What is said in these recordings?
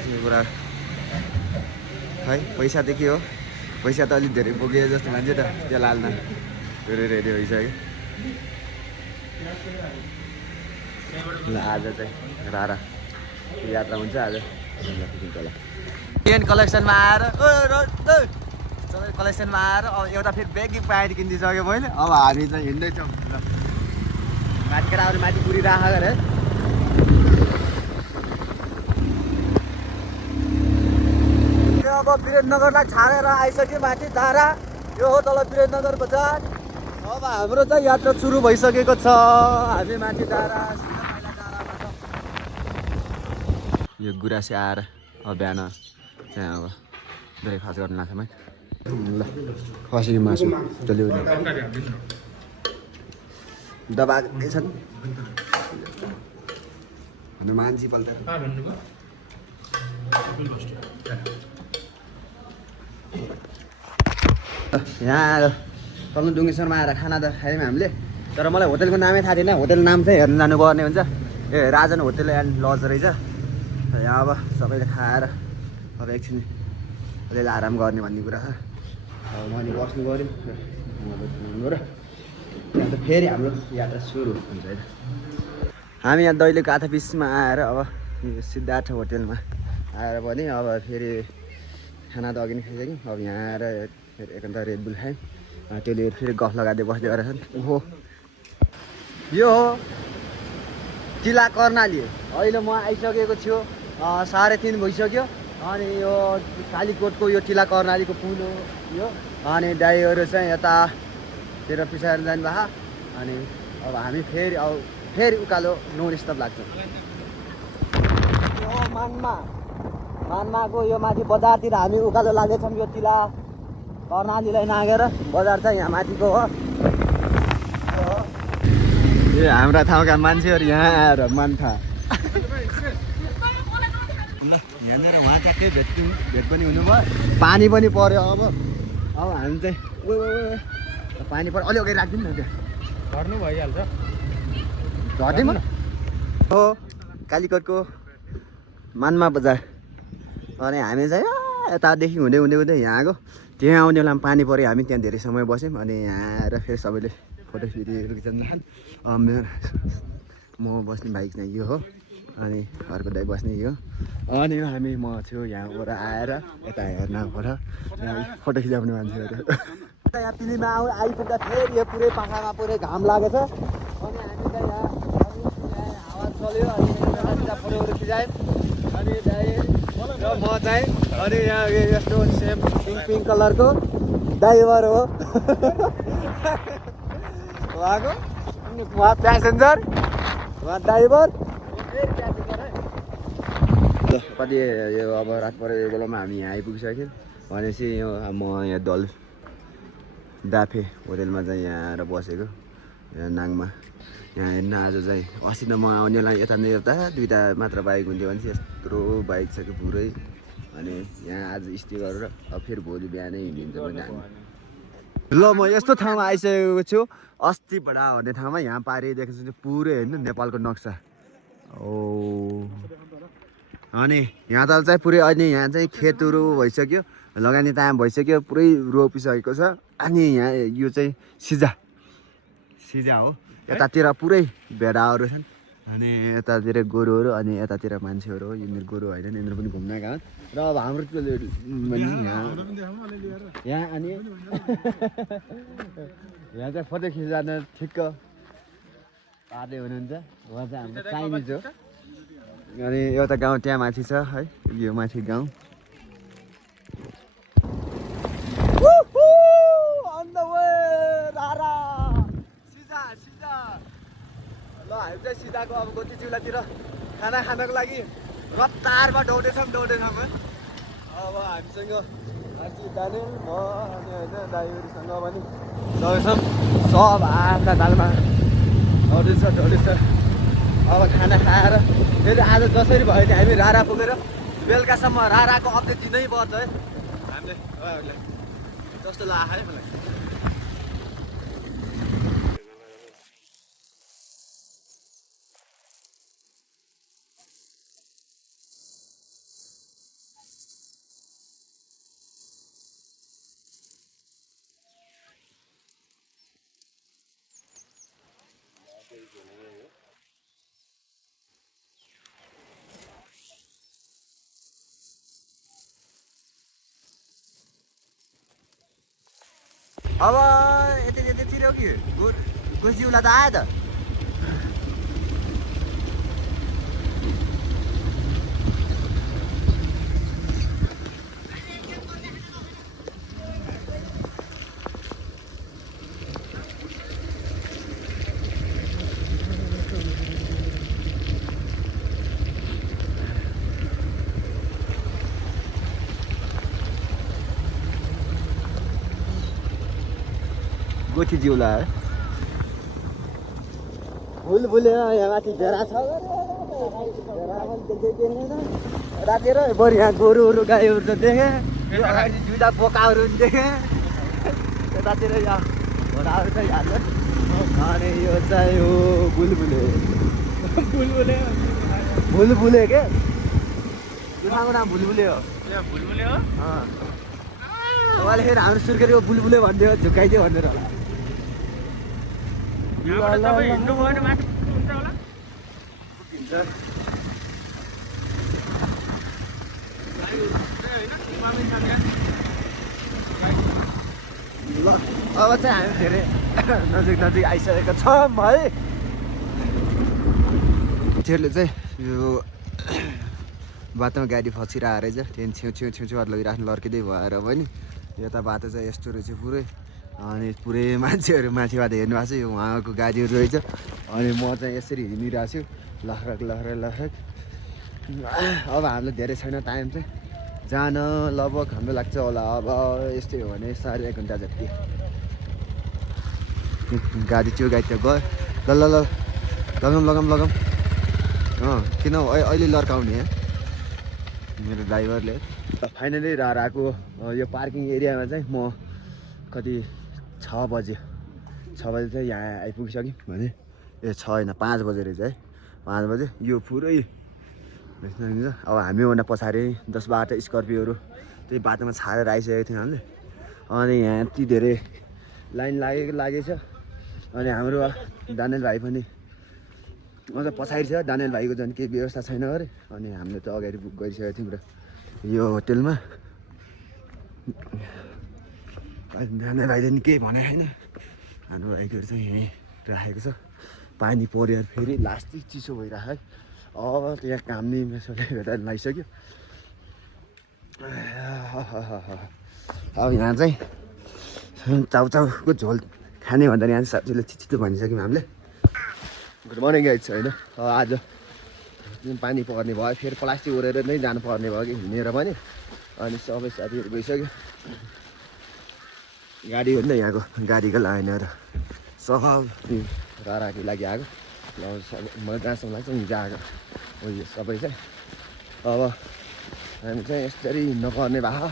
कुरा खै पैसा त के हो पैसा त अलिक धेरै बोके जस्तो मान्छे त त्यो हाल्न धेरै रेडी भइसक्यो ल आज चाहिँ रारा यात्रा हुन्छ आज टेन कलेक्सनमा आएर कलेक्सनमा आएर अब एउटा फेरि ब्यागिङ प्यान्ट किनिदिइसक्यो मैले अब हामी चाहिँ हिँड्दैछौँ ल माथि केटाहरू माथि पुरिरहेको अरे अब वीरेन्द्रनगरलाई छाडेर आइसक्यो माथि धारा यो हो तल वीरेन्द्रनगर बजार अब हाम्रो चाहिँ यात्रा सुरु भइसकेको छ हामी माथि धारा यो गुराँसे आएर अब बिहान चाहिँ अब ब्रेकफास्ट गर्न लाग्छ मैले ल खसीको मासु डल्यो दबाएकै छन् मान्छे पल्ट यहाँ तल्लो डुङ्गेश्वरमा आएर खाना त खायौँ हामीले तर मलाई होटेलको नामै थाहा थिएन होटेल नाम चाहिँ हेर्नु जानुपर्ने हुन्छ ए राजन होटेल एन्ड लज रहेछ यहाँ अब सबैले खाएर अब एकछिन अलिअलि आराम गर्ने भन्ने कुरा छ अब मैले बस्नु गऱ्यो र त्यहाँ त फेरि हाम्रो यात्रा सुरु हुन्छ होइन हामी यहाँ दैलेको काथा पिसमा आएर अब सिद्धार्थ होटेलमा आएर पनि अब फेरि खाना त अघि नै खाइसक्यौँ अब यहाँ आएर फेरि एकन्त रेडबुल खायौँ त्यसले फेरि गफ लगाउँदै बस्दै रहेछन् ओहो यो हो टिला कर्णाली अहिले म आइसकेको छु 3:30 भइसक्यो अनि यो कालीकोटको यो टिला कर्णालीको पुल हो यो अनि दाइहरू चाहिँ यतातिर पछाडि जानुभएको अनि अब हामी फेरि उकालो नोन स्टप लाग्छौँ यो मान्माको यो माथि बजारतिर हामी उकालो लाग्दैछौँ यो टिला कर्णालीलाई नागेर बजार चाहिँ यहाँ माथिको हो ए हाम्रा ठाउँका मान्छेहरू यहाँ आएर मान्था ल यहाँनिर उहाँ ट्याक्कै भेट पनि हुनुभयो पानी पनि पर्यो अब हामी चाहिँ पानी पर्यो अलि अगाडि राखिदिउँ न त्यहाँ झर्नु भइहाल्छ झर्दिउँ हो कालीकोटको मानमा बजार अनि हामी चाहिँ यतादेखि हुँदै यहाँ आएको त्यहाँ आउने बेलामा पानी पऱ्यो हामी त्यहाँ धेरै समय बस्यौँ अनि यहाँ आएर फेरि सबैले फोटो खिचिरहेको खिचाउँछन् म बस्ने बाइक चाहिँ यो हो अनि अर्को दाइ बस्ने यो अनि हामी म छु यहाँ वर आएर यता हेर्न पर्छ फोटो खिचाउने मान्छेहरू यहाँ पिलीमा आइपुग्दा फेरि यो पुरै पाखामा पुरै घाम लागेछ अनि हामी चाहिँ यहाँ हावा चल्यो अनि फोटोहरू खिचायौँ अनि र म चाहिँ अनि यहाँ यस्तो सेम पिङ्क कलरको ड्राइभर हो उहाँ प्यासेन्जर उहाँ ड्राइभर कति यो अब रात परेको बेलामा हामी यहाँ आइपुगिसक्यौँ भनेपछि यो म यहाँ दाफे होटेलमा चाहिँ यहाँ आएर बसेको यहाँ नाङमा यहाँ हेर्न आज चाहिँ अस्ति त म आउनेलाई यता दुईवटा मात्र बाइक हुन्थ्यो भने चाहिँ यत्रो बाइक छ कि पुरै अनि यहाँ आज स्टे गरेर अब फेरि भोलि बिहानै हिँडिन्छ भने हामी ल म यस्तो ठाउँमा आइसकेको छु अस्ति बडा भन्ने ठाउँमा यहाँ पारिदेखि चाहिँ पुरै हेर्नु नेपालको नक्सा ओ अनि यहाँ त चाहिँ पुरै अहिले यहाँ चाहिँ खेतहरू भइसक्यो लगानी ताम भइसक्यो पुरै रोपिसकेको छ अनि यहाँ यो चाहिँ सिजा हो यतातिर पुरै भेडाहरू छन् अनि यतातिर गोरुहरू अनि यतातिर मान्छेहरू हो यिनीहरू गोरु होइन यिनीहरू पनि घुम्न गएको र अब हाम्रो यहाँ अनि यहाँ चाहिँ फोटो खिचिजान ठिक्क पार्दै हुनुहुन्छ उहाँ चाहिँ हाम्रो चाइनिज हो अनि एउटा गाउँ त्यहाँ माथि छ है यो माथि गाउँ ल हामी चाहिँ सिधाको अब गोती चिउलातिर खाना खानको लागि रफ्तारमा दौडेछौँ अब हामीसँग दानिल म अनि होइन दाइहरूसँग पनि दौडेछौँ सब आफ्ना तालमा दौडेछ अब खाना खाएर फेरि आज जसरी भयो भने हामी रारा पुगेर बेलुकासम्म राराको अपडेट दिनै पर्छ है हामीले जस्तो लाग्यो है मलाई अब यतितिर हो कि गोजीउला त आयो त गोठी जिउला है बुलबुले यहाँ माथि भेडा छ राखेर बरु यहाँ गोरुहरू गाईहरू त देखेँ दुईवटा बोकाहरू पनि देखेँ यतातिर यहाँ घोडाहरू छ यहाँ छ अनि यो चाहिँ हो बुलबुले बुलबुले बुलबुले के यो ठाउँको नाम बुलबुले हो बुलबुले हो तपाईँले फेरि हाम्रो सुर्खेतको बुलबुले भनिदियो झुक्काइदियो भनेर होला हिँड्नु भयो भने माथि पुग्नुहुन्छ होला ल अब चाहिँ हामी धेरै नजिक नजिक आइसकेको छौँ है त्यसले चाहिँ यो बाटोमा गाडी फसिरहेको रहेछ त्यहाँदेखि छेउ लगिराख्नु लड्किँदै भएर पनि यता बाटो चाहिँ यस्तो रहेछ पुरै अनि पुरै मान्छेहरू माथिबाट हेर्नु भएको छ यो उहाँको गाडीहरू रहेछ अनि म चाहिँ यसरी हिँडिरहेको छु लखरक अब हामीलाई धेरै छैन टाइम चाहिँ जान लगभग हाम्रो लाग्छ होला अब यस्तै हो भने 1.5 घन्टा जति गाडी त्यो गाडी त गयो ल लगाम किन अहिले लड्काउने मेरो ड्राइभरले फाइनली आएको यो पार्किङ एरियामा चाहिँ म कति 6 बजे चाहिँ यहाँ आइपुगिसक्यौँ भने ए 6 होइन 5 बजे रहेछ है 5 बजे यो पुरै अब हामीभन्दा पछाडि 10-12 स्कर्पियोहरू त्यही बाटोमा छाडेर आइसकेको थियौँ हामीले अनि यहाँ यति धेरै लाइन लागेछ अनि हाम्रो दानियल भाइ पनि अझ पछाडि छ दानियल भाइको झन् केही व्यवस्था छैन अरे अनि हामीले त अगाडि बुक गरिसकेको थियौँ र यो होटेलमा दानियल भाइले नि केही भने छैन हाम्रो भाइकोहरू चाहिँ यहीँ राखेको छ पानी पऱ्यो फेरि लास्टै चिसो भइरहेको है अब त्यहाँ काम नि मेसोले भेटाएर लगाइसक्यो अब यहाँ चाहिँ चाउको झोल खाने भन्दा यहाँ साथीले छिटो भनिसक्यौँ हामीले गुड मर्निङ गाइज होइन आज पानी पर्ने भयो फेरि प्लास्टिक ओरेर नै जानुपर्ने भयो कि हिँडेर पनि अनि सबै साथीहरू गइसक्यो गाडी हो नि त यहाँको गाडीको लाइन र सब राराको लागि आएको मलाई जहाँसम्म लाग्छ हिजो आएको हो यो सबै चाहिँ अब हामी चाहिँ यसरी हिँड्नुपर्ने भयो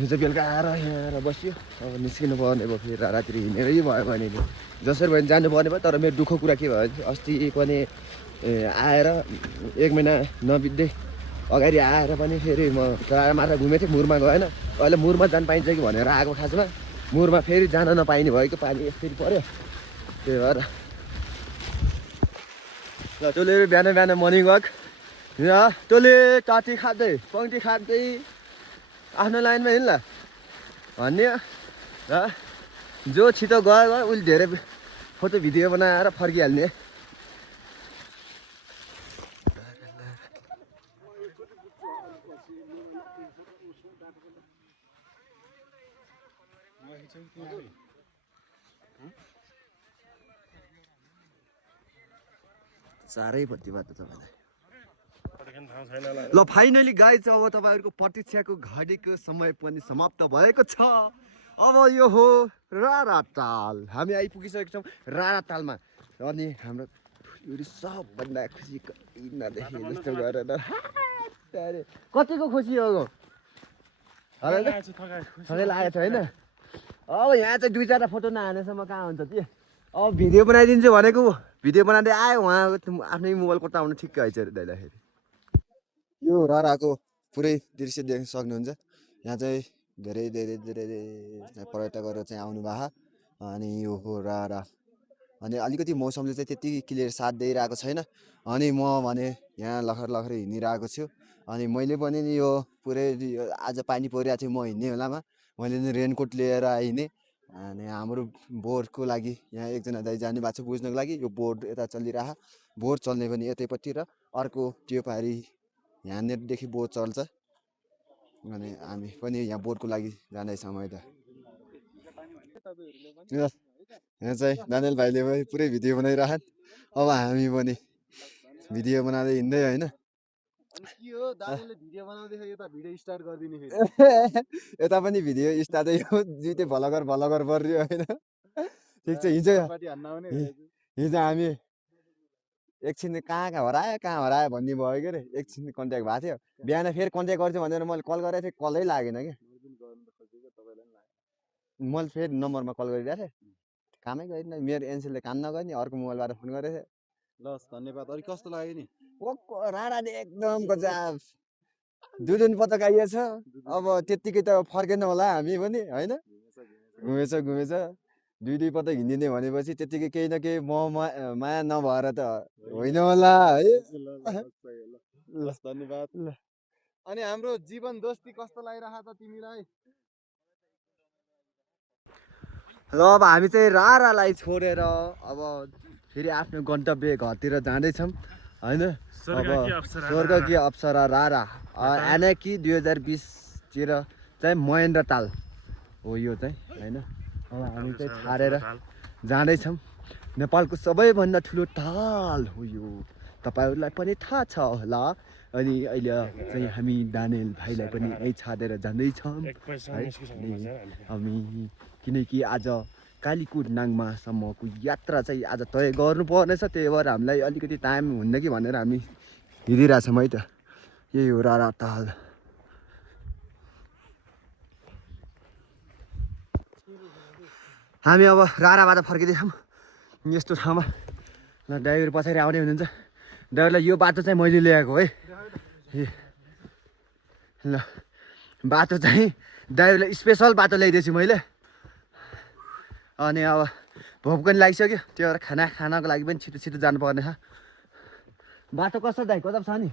हिजो बेलुका आएर यहाँ आएर बस्यो अब निस्किनु पर्ने भयो फेरि रातितिर हिँडेरै भयो भने जसरी भयो भने जानुपर्ने भयो तर मेरो दुःखको कुरा के भयो अस्ति पनि आएर 1 महिना नबित्दै अगाडि आएर पनि फेरि म मात्र घुमेको थिएँ मुरमा गएन अहिले मुरमा जान पाइन्छ कि भनेर आएको खासमा मुरमा फेरि जान नपाइने भयो कि पानी यसरी पऱ्यो त्यही भएर ल तँले बिहान मर्निङ वाक तँले टाटी खाँदै पङ्क्ति खाँदै आफ्नो लाइनमा हिँड्ला भन्ने र जो छिटो गयो उसले धेरै फोटो भिडियो बनाएर फर्किहाल्ने चारैपट्टिबाट तपाईँलाई ल फाइनली गाइज अब तपाईँहरूको प्रतीक्षाको घडीको समय पनि समाप्त भएको छ अब यो हो राराताल हामी आइपुगिसकेको छौँ रारातालमा अनि हाम्रो सबभन्दा खुसी नदेखे जस्तो गरेर कतिको खुसी हो थकै लागेको छ होइन अब यहाँ चाहिँ 2-4 फोटो नहानेसम्म कहाँ हुन्छ त्यो अब भिडियो बनाइदिन्छु भनेको भिडियो बनाउँदै आयो उहाँको आफ्नै मोबाइल कोट्टाउनु ठिक्कै आइछ अरे दाइदाखेरि यो राराको पुरै दृश्य देख्न सक्नुहुन्छ यहाँ चाहिँ धेरै पर्यटकहरू चाहिँ आउनु भएको अनि यो हो रारा अनि अलिकति मौसमले चाहिँ त्यति क्लियर साथ दिइरहेको छैन अनि म भने यहाँ लखर हिँडिरहेको छु अनि मैले पनि नि यो पुरै आज पानी परिरहेको थियो म हिँड्ने बेलामा मैले नि रेनकोट लिएर हिँडेँ अनि हाम्रो बोर्डको लागि यहाँ एकजना दाइ जाने भएको छ बुझ्नको लागि। यो बोर्ड यता चलिरह बोर्ड चल्ने पनि यतैपट्टि र अर्को त्यो पारि यहाँनिरदेखि बोर्ड चल्छ। अनि हामी पनि यहाँ बोर्डको लागि जाँदैछौँ है त। यहाँ चाहिँ दानियल भाइले पनि पुरै भिडियो बनाइरहन्। अब हामी पनि भिडियो बनाउँदै हिँड्दै होइन। यता पनि भिडियो स्टार्टै हो। जिते भलगर पर्यो होइन। ठिक छ हिजो हामी एकछिन कहाँ हरायो भन्ने भयो के अरे। एकछिन कन्ट्याक्ट भएको थियो। बिहान फेरि कन्ट्याक्ट गर्छु भनेर मैले कल गरेको थिएँ, कलै लागेन क्या। मैले फेरि नम्बरमा कल गरिरहेको थिएँ, कामै गरिनँ। मेरो एनसेलले काम नगर्ने, अर्को मोबाइलबाट फोन गरेको थिएँ। लस् धन्यवाद। अलिक कस्तो लाग्यो नि? राणाले एकदम गजब दुधुन पतकाइएछ। अब त्यत्तिकै त फर्केन होला हामी पनि होइन। घुमेछ दुई पटक हिँडिने भनेपछि त्यत्तिकै केही न केही माया नभएर त होइन होला है। धन्यवाद। अनि हाम्रो जीवन दोस्ती कस्तो लागिरहेको त तिमीलाई? र अब हामी चाहिँ रारालाई छोडेर अब फेरि आफ्नो गन्तव्य घरतिर जाँदैछौँ होइन। स्वर्ग कि अप्सरा रारा यानि 2020तिर चाहिँ महेन्द्र ताल हो यो चाहिँ होइन। अब हामी चाहिँ छाडेर जाँदैछौँ। नेपालको सबैभन्दा ठुलो ताल हो यो, तपाईँहरूलाई पनि थाहा छ होला। अनि अहिले चाहिँ हामी दानियल भाइलाई पनि यहीँ छाडेर जाँदैछौँ हामी, किनकि आज कालीकोट नाङमासम्मको यात्रा चाहिँ आज तय गर्नुपर्नेछ। त्यही भएर हामीलाई अलिकति टाइम हुन्न कि भनेर हामी हिँडिरहेछौँ है त। यही हो रारा ताल। हामी अब राराबाट फर्किँदैछौँ यस्तो ठाउँमा। ल ड्राइभर पछाडि आउने हुनुहुन्छ। ड्राइभरलाई यो बाटो चाहिँ मैले ल्याएको है। ल बाटो चाहिँ ड्राइभरलाई स्पेसल बाटो ल्याइदिएछु मैले। अनि अब भोक पनि लागिसक्यो, त्यो भएर खानाको लागि पनि छिटो जानुपर्ने छ। बाटो कस्तो दाइ गजब छ नि?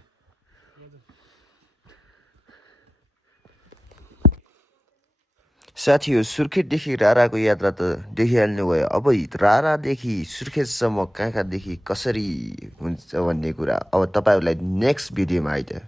साथीहरू सुर्खेतदेखि राराको यात्रा त देखिहाल्नु भयो। अब रारादेखि सुर्खेतसम्म कहाँदेखि कसरी हुन्छ भन्ने कुरा अब तपाईँहरूलाई नेक्स्ट भिडियोमा आइदियो।